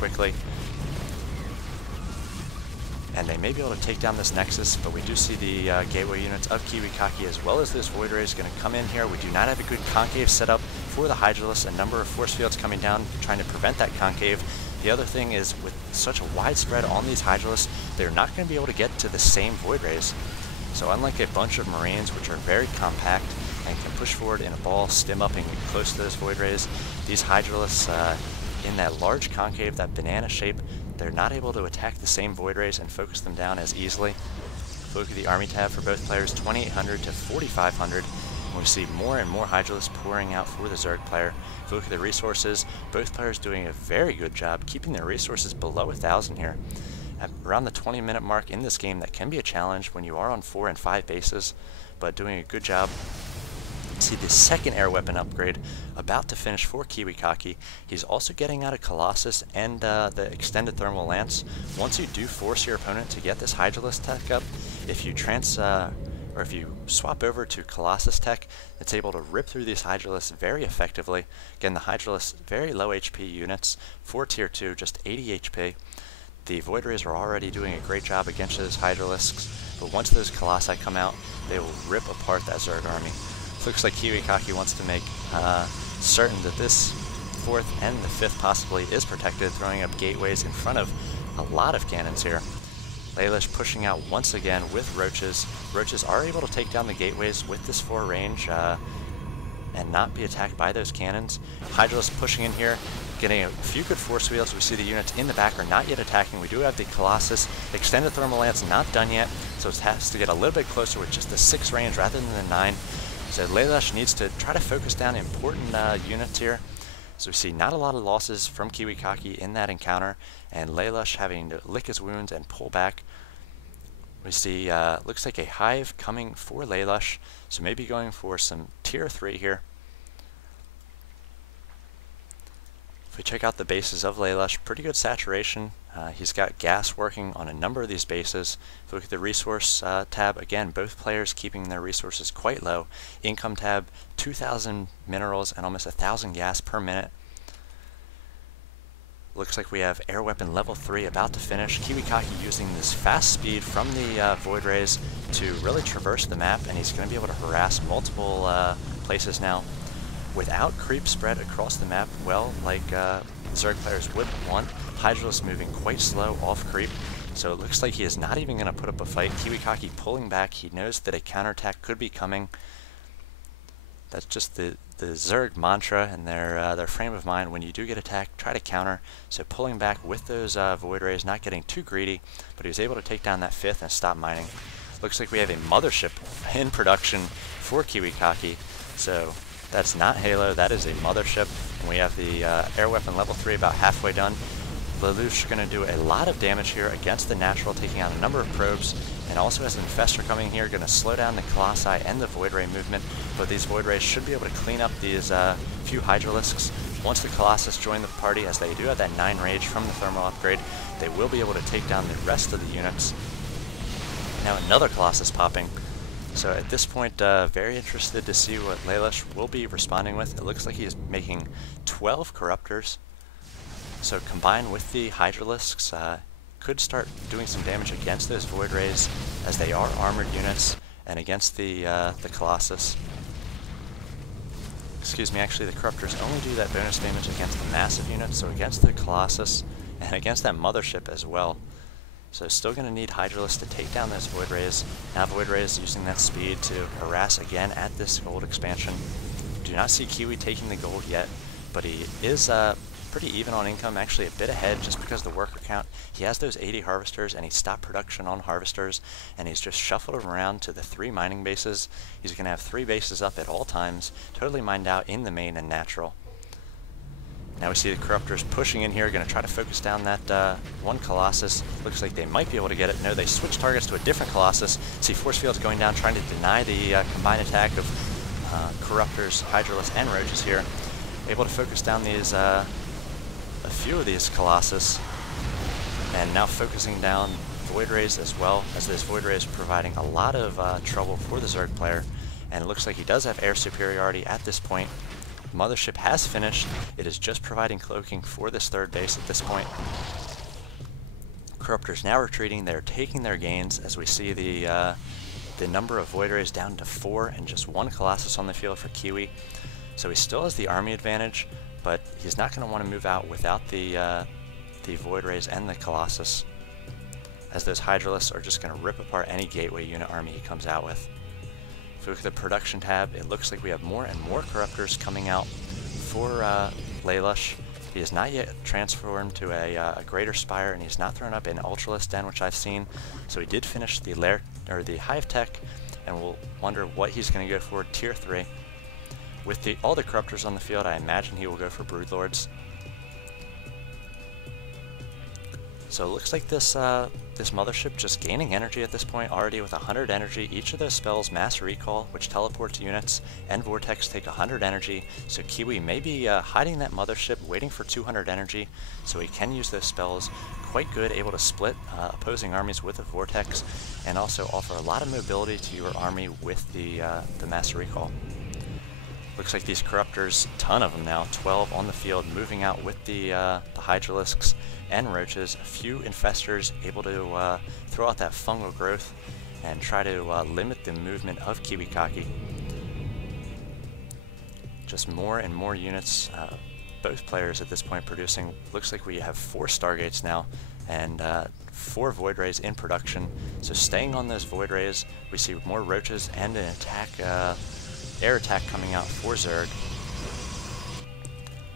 quickly. And they may be able to take down this Nexus, but we do see the gateway units of Kiwikaki as well as this Void Rays going to come in here. We do not have a good concave set up for the Hydralisk. A number of force fields coming down trying to prevent that concave. The other thing is, with such a wide spread on these Hydralisks, they're not going to be able to get to the same Void Rays. So unlike a bunch of Marines, which are very compact and can push forward in a ball, stim up and get close to those Void Rays, these Hydralisks in that large concave, that banana shape, they're not able to attack the same Void Rays and focus them down as easily. If we look at the Army tab for both players, 2800 to 4500. We see more and more Hydralisks pouring out for the Zerg player. If we look at the resources, both players doing a very good job keeping their resources below 1,000 here. At around the 20-minute mark in this game, that can be a challenge when you are on 4 and 5 bases, but doing a good job. See the second air weapon upgrade about to finish for Kiwikaki. He's also getting out a Colossus and the extended thermal lance. Once you do force your opponent to get this Hydralisk tech up, if you swap over to Colossus tech, it's able to rip through these Hydralisks very effectively. Again, the Hydralisks, very low HP units for tier 2, just 80 HP. The Void Rays are already doing a great job against those Hydralisks, but once those Colossi come out, they will rip apart that Zerg army. Looks like Kiwikaki wants to make certain that this 4th and the 5th possibly is protected, throwing up gateways in front of a lot of cannons here. lalush pushing out once again with roaches. Roaches are able to take down the gateways with this 4 range and not be attacked by those cannons. Hydralisk pushing in here, getting a few good force wheels. We see the units in the back are not yet attacking. We do have the Colossus. Extended thermal lance not done yet, so it has to get a little bit closer with just the 6 range rather than the 9. So lalush needs to try to focus down important units here. So we see not a lot of losses from Kiwikaki in that encounter, and lalush having to lick his wounds and pull back. We see, looks like a hive coming for lalush, so maybe going for some tier 3 here. If we check out the bases of lalush, pretty good saturation. He's got gas working on a number of these bases. If we look at the resource tab, again, both players keeping their resources quite low. Income tab, 2,000 minerals and almost 1,000 gas per minute. Looks like we have air weapon level 3 about to finish. Kiwikaki using this fast speed from the Void Rays to really traverse the map, and he's going to be able to harass multiple places now without creep spread across the map, well, like Zerg players would want. Hydralisk moving quite slow off creep, so it looks like he is not even going to put up a fight. Kiwikaki pulling back. He knows that a counterattack could be coming. That's just the Zerg mantra and their frame of mind. When you do get attacked, try to counter. So pulling back with those Void Rays, not getting too greedy, but he was able to take down that 5th and stop mining. Looks like we have a mothership in production for Kiwikaki. So that's not Halo, that is a mothership. And we have the air weapon level 3 about halfway done. lalush going to do a lot of damage here against the natural, taking out a number of probes, and also has an infestor coming here, going to slow down the Colossi and the Void Ray movement, but these Void Rays should be able to clean up these few Hydralisks. Once the Colossus join the party, as they do have that 9 rage from the thermal upgrade, they will be able to take down the rest of the units. Now another Colossus popping. So at this point, very interested to see what lalush will be responding with. It looks like he is making 12 Corruptors. So combined with the Hydralisks, could start doing some damage against those Void Rays, as they are armored units, and against the Colossus. Excuse me, actually the Corruptors only do that bonus damage against the massive units, so against the Colossus, and against that mothership as well. So still going to need Hydralisk to take down those Void Rays. Now Void Rays using that speed to harass again at this gold expansion. Do not see Kiwi taking the gold yet, but he is pretty even on income, actually a bit ahead just because of the worker count. He has those 80 harvesters, and he stopped production on harvesters, and he's just shuffled them around to the 3 mining bases. He's going to have 3 bases up at all times, totally mined out in the main and natural. Now we see the Corruptors pushing in here, going to try to focus down that one Colossus. Looks like they might be able to get it. No, they switch targets to a different Colossus. See force fields going down, trying to deny the combined attack of Corruptors, Hydralisk, and Roaches here. Able to focus down these a few of these Colossus, and now focusing down Void Rays as well, as this Void Ray is providing a lot of trouble for the Zerg player, and it looks like he does have air superiority at this point. Mothership has finished. It is just providing cloaking for this third base at this point. Corruptors now retreating. They're taking their gains as we see the number of Void Rays down to 4 and just 1 Colossus on the field for Kiwi. So he still has the army advantage, but he's not going to want to move out without the Void Rays and the Colossus, as those Hydralisks are just going to rip apart any Gateway unit army he comes out with. If we look at the production tab, it looks like we have more and more Corruptors coming out for lalush. He is not yet transformed to a Greater Spire, and he's not thrown up an Ultralisk Den, which I've seen. So he did finish the Hive Tech, and we'll wonder what he's going to go for Tier 3. With all the Corruptors on the field, I imagine he will go for Broodlords. So it looks like this Mothership just gaining energy at this point, already with 100 energy. Each of those spells, Mass Recall, which teleports units, and Vortex take 100 energy. So Kiwi may be hiding that Mothership, waiting for 200 energy, so he can use those spells. Quite good, able to split opposing armies with a Vortex, and also offer a lot of mobility to your army with the Mass Recall. Looks like these Corruptors, ton of them now, 12 on the field, moving out with the Hydralisks and Roaches. A few Infestors able to throw out that fungal growth and try to limit the movement of Kiwikaki. Just more and more units, both players at this point producing. Looks like we have 4 Stargates now and 4 Void Rays in production. So staying on those Void Rays, we see more Roaches and an attack, air attack coming out for Zerg.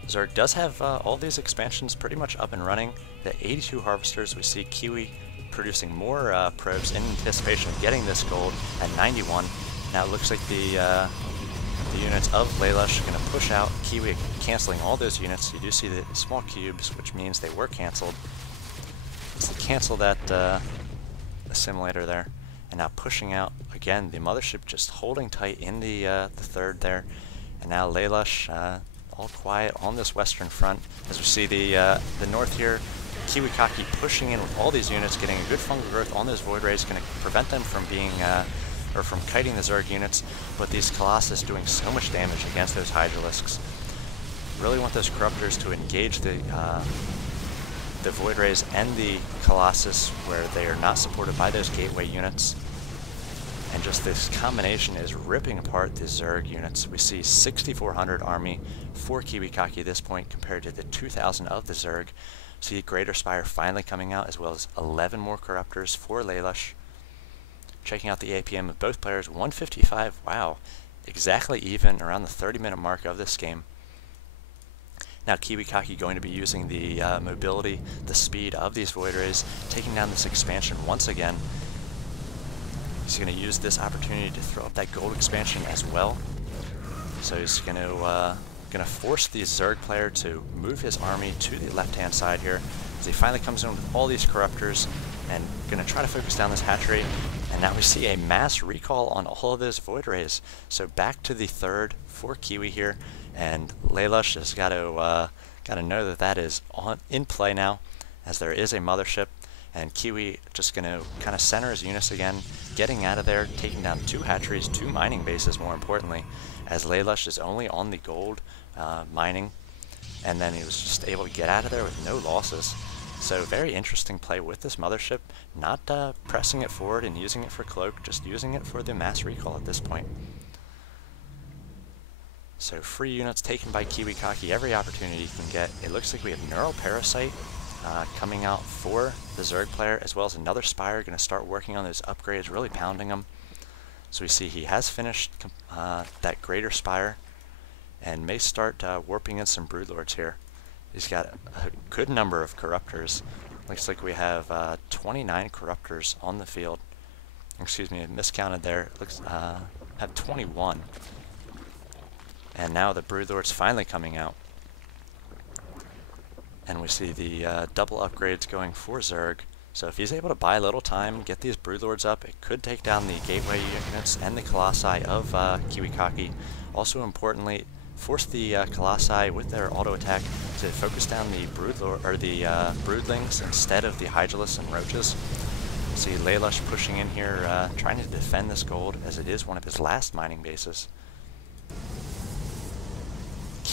Zerg does have all these expansions pretty much up and running. The 82 Harvesters, we see Kiwi producing more probes in anticipation of getting this gold at 91. Now it looks like the units of Lalush are going to push out. Kiwi canceling all those units. You do see the small cubes, which means they were canceled. So they cancel that assimilator there. And now pushing out, again, the Mothership just holding tight in the third there. And now Lalush all quiet on this western front. As we see the north here, Kiwikaki pushing in with all these units, getting a good fungal growth on those Void Rays, going to prevent them from being, or from kiting the Zerg units. But these Colossus doing so much damage against those Hydralisks. Really want those Corruptors to engage the Void Rays and the Colossus where they are not supported by those Gateway units. And just this combination is ripping apart the Zerg units. We see 6,400 army for Kiwikaki at this point compared to the 2,000 of the Zerg. See Greater Spire finally coming out, as well as 11 more Corruptors for Lalush. Checking out the APM of both players, 155, wow. Exactly even around the 30-minute mark of this game. Now Kiwikaki going to be using the mobility, the speed of these Void Rays, taking down this expansion once again. He's going to use this opportunity to throw up that gold expansion as well. So he's going to force the Zerg player to move his army to the left-hand side here. As he finally comes in with all these Corruptors and going to try to focus down this hatchery. And now we see a mass recall on all of those Void Rays. So back to the third for Kiwi here, and Lalush has got to know that that is in play now, as there is a Mothership. And Kiwi just going to kind of center his units again, getting out of there, taking down 2 hatcheries, 2 mining bases more importantly, as Lalush is only on the gold mining, and then he was just able to get out of there with no losses. So very interesting play with this Mothership, not pressing it forward and using it for cloak, just using it for the mass recall at this point. So free units taken by Kiwikaki, every opportunity you can get. It looks like we have Neural Parasite coming out for the Zerg player, as well as another Spire, going to start working on those upgrades, really pounding them. So we see he has finished that Greater Spire, and may start warping in some Broodlords here. He's got a good number of Corruptors. Looks like we have 29 Corruptors on the field. Excuse me, I miscounted there. Looks have 21. And now the Broodlord's finally coming out. And we see the double upgrades going for Zerg. So if he's able to buy a little time, get these Broodlords up, it could take down the Gateway units and the Colossi of Kiwikaki. Also importantly, force the Colossi with their auto attack to focus down the Broodlings instead of the Hydralisks and Roaches. See Lalush pushing in here, trying to defend this gold, as it is one of his last mining bases.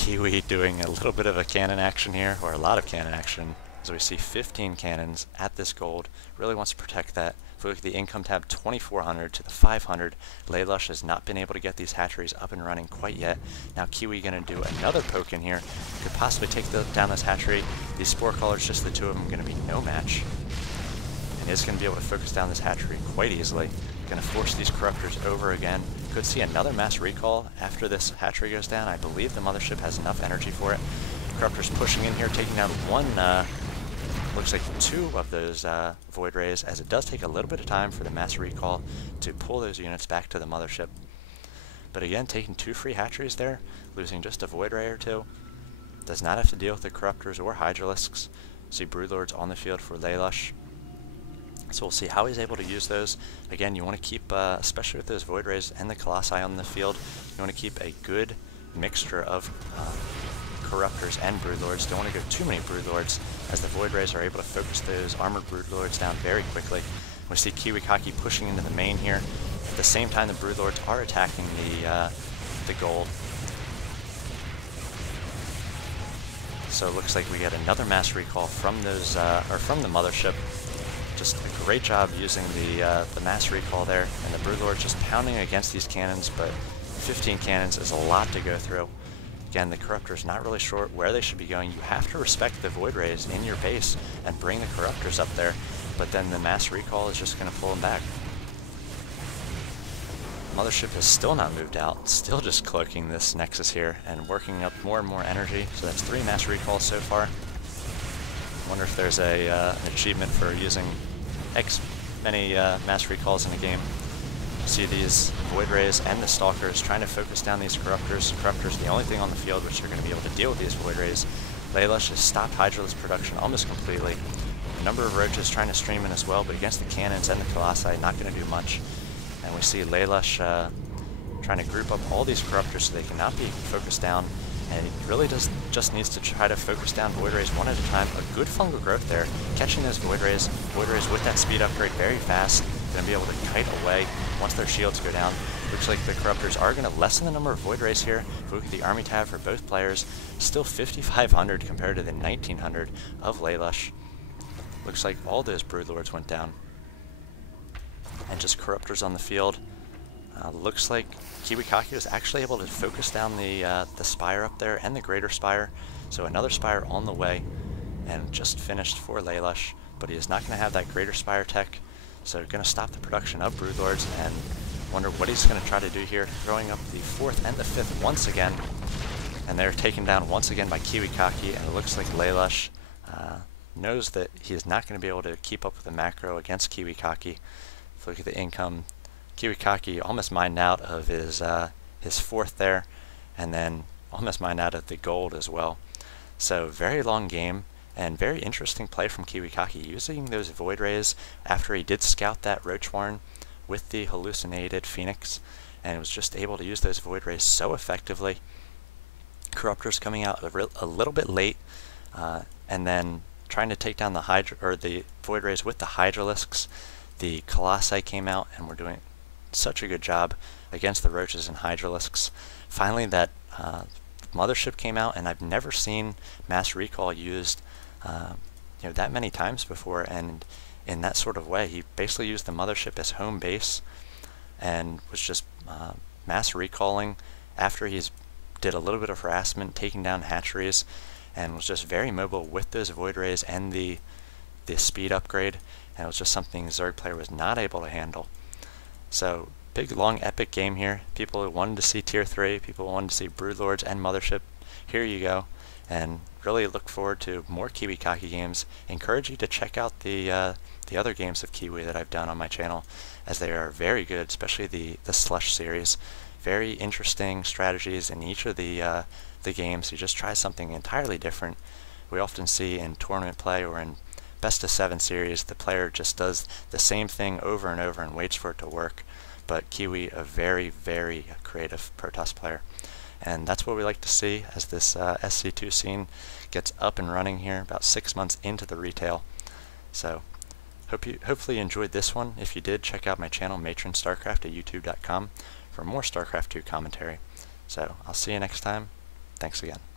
Kiwi doing a little bit of a cannon action here, or a lot of cannon action, as we see 15 cannons at this gold. Really wants to protect that. If we look at the income tab, 2,400 to the 500. Lalush has not been able to get these hatcheries up and running quite yet. Now Kiwi going to do another poke in here. Could possibly take down this hatchery. These spore callers, just the two of them, going to be no match. And is going to be able to focus down this hatchery quite easily. Going to force these corruptors over again. Could see another mass recall after this hatchery goes down. I believe the mothership has enough energy for it. Corruptors pushing in here, taking down one, looks like two of those void rays, as it does take a little bit of time for the mass recall to pull those units back to the mothership. But again, taking two free hatcheries there, losing just a void ray or two. Does not have to deal with the corruptors or hydralisks. See broodlords on the field for Lalush. So we'll see how he's able to use those. Again, you want to keep, especially with those void rays and the colossi on the field, you want to keep a good mixture of corruptors and broodlords. Don't want to go too many broodlords, as the void rays are able to focus those armored broodlords down very quickly. We see Kiwikaki pushing into the main here. At the same time, the broodlords are attacking the gold. So it looks like we get another mass recall from those, or from the mothership. Just a great job using the mass recall there, and the broodlord just pounding against these cannons, but 15 cannons is a lot to go through. Again, the corruptor's not really sure where they should be going. You have to respect the void rays in your base and bring the corruptors up there, but then the mass recall is just going to pull them back. Mothership has still not moved out, still just cloaking this nexus here and working up more and more energy. So that's 3 mass recalls so far. Wonder if there's an achievement for using X many mass recalls in a game. See these void rays and the stalkers trying to focus down these corruptors. Corruptors the only thing on the field which are going to be able to deal with these void rays. Lalush has stopped hydralisk production almost completely. A number of roaches trying to stream in as well, but against the cannons and the colossi, not going to do much. And we see Lalush trying to group up all these corruptors so they cannot be focused down. And he really just needs to try to focus down void rays one at a time. A good fungal growth there, catching those void rays with that speed upgrade very fast. Going to be able to kite away once their shields go down. Looks like the corruptors are going to lessen the number of void rays here. If we look at the army tab for both players, still 5,500 compared to the 1,900 of Lalush. Looks like all those broodlords went down. And just corruptors on the field. Looks like Kiwikaki was actually able to focus down the spire up there and the greater spire. So another spire on the way, and just finished for Lalush. But he is not going to have that greater spire tech, so going to stop the production of broodlords, and wonder what he's going to try to do here. Throwing up the 4th and the 5th once again, and they're taken down once again by Kiwikaki. And it looks like Lalush knows that he is not going to be able to keep up with the macro against Kiwikaki. If we look at the income, Kiwikaki almost mined out of his 4th there, and then almost mined out of the gold as well. So very long game, and very interesting play from Kiwikaki, using those void rays after he did scout that roach warren with the hallucinated phoenix, and was just able to use those void rays so effectively. Corruptors coming out a little bit late, and then trying to take down the void rays with the hydralisks. The colossi came out and were doing such a good job against the roaches and hydralisks. Finally, that mothership came out, and I've never seen mass recall used that many times before, and in that sort of way. He basically used the mothership as home base and was just mass recalling after he's did a little bit of harassment, taking down hatcheries, and was just very mobile with those void rays and the speed upgrade, and it was just something Zerg player was not able to handle. So big long epic game here. People wanted to see tier 3, people wanted to see broodlords and mothership. Here you go, and really look forward to more Kiwikaki games. Encourage you to check out the other games of Kiwi that I've done on my channel, as they are very good, especially the Slush series. Very interesting strategies in each of the games. You just try something entirely different. We often see in tournament play or in best of 7 series, the player just does the same thing over and over and waits for it to work. But Kiwi, a very, very creative Protoss player. And that's what we like to see as this SC2 scene gets up and running here about 6 months into the retail. So hopefully you enjoyed this one. If you did, check out my channel, Matron Starcraft at youtube.com, for more StarCraft 2 commentary. So I'll see you next time. Thanks again.